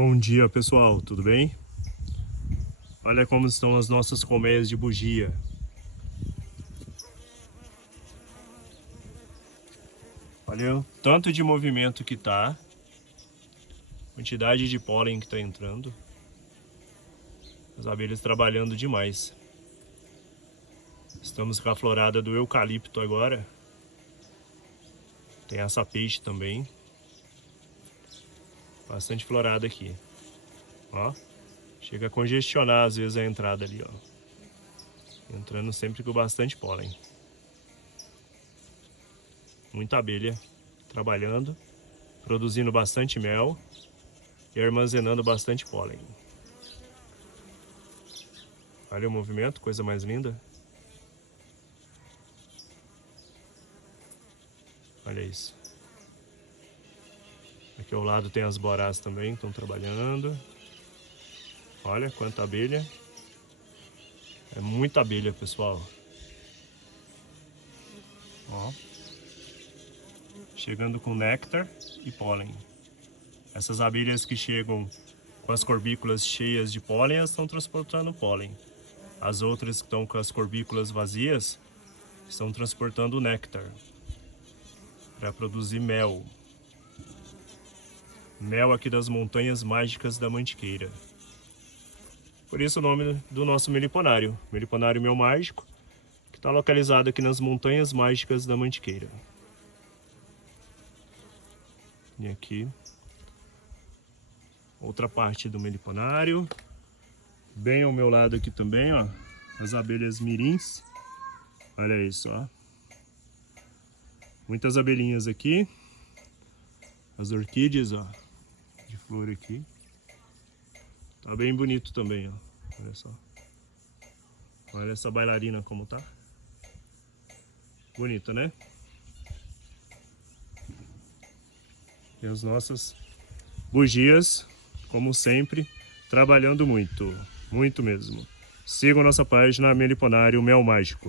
Bom dia, pessoal, tudo bem? Olha como estão as nossas colmeias de bugia. Olha o tanto de movimento que tá, quantidade de pólen que tá entrando. As abelhas trabalhando demais. Estamos com a florada do eucalipto agora. Tem essa peixe também. Bastante florada aqui. Ó, chega a congestionar às vezes a entrada ali, ó. Entrando sempre com bastante pólen. Muita abelha trabalhando, produzindo bastante mel e armazenando bastante pólen. Olha o movimento, coisa mais linda. Olha isso. Aqui ao lado tem as borás também, estão trabalhando. Olha quanta abelha. É muita abelha, pessoal. Ó. Chegando com néctar e pólen. Essas abelhas que chegam com as corbículas cheias de pólen, elas estão transportando pólen. As outras que estão com as corbículas vazias estão transportando néctar para produzir mel. Mel aqui das montanhas mágicas da Mantiqueira. Por isso o nome do nosso meliponário, Meliponário Mel Mágico, que está localizado aqui nas montanhas mágicas da Mantiqueira. E aqui, outra parte do meliponário. Bem ao meu lado aqui também, ó, as abelhas mirins. Olha isso, ó. Muitas abelhinhas aqui. As orquídeas, ó, de flor aqui. Tá bem bonito também, ó. Olha só. Olha essa bailarina como tá. Bonita, né? E as nossas bugias, como sempre, trabalhando muito. Muito mesmo. Sigam nossa página Meliponário Mel Mágico.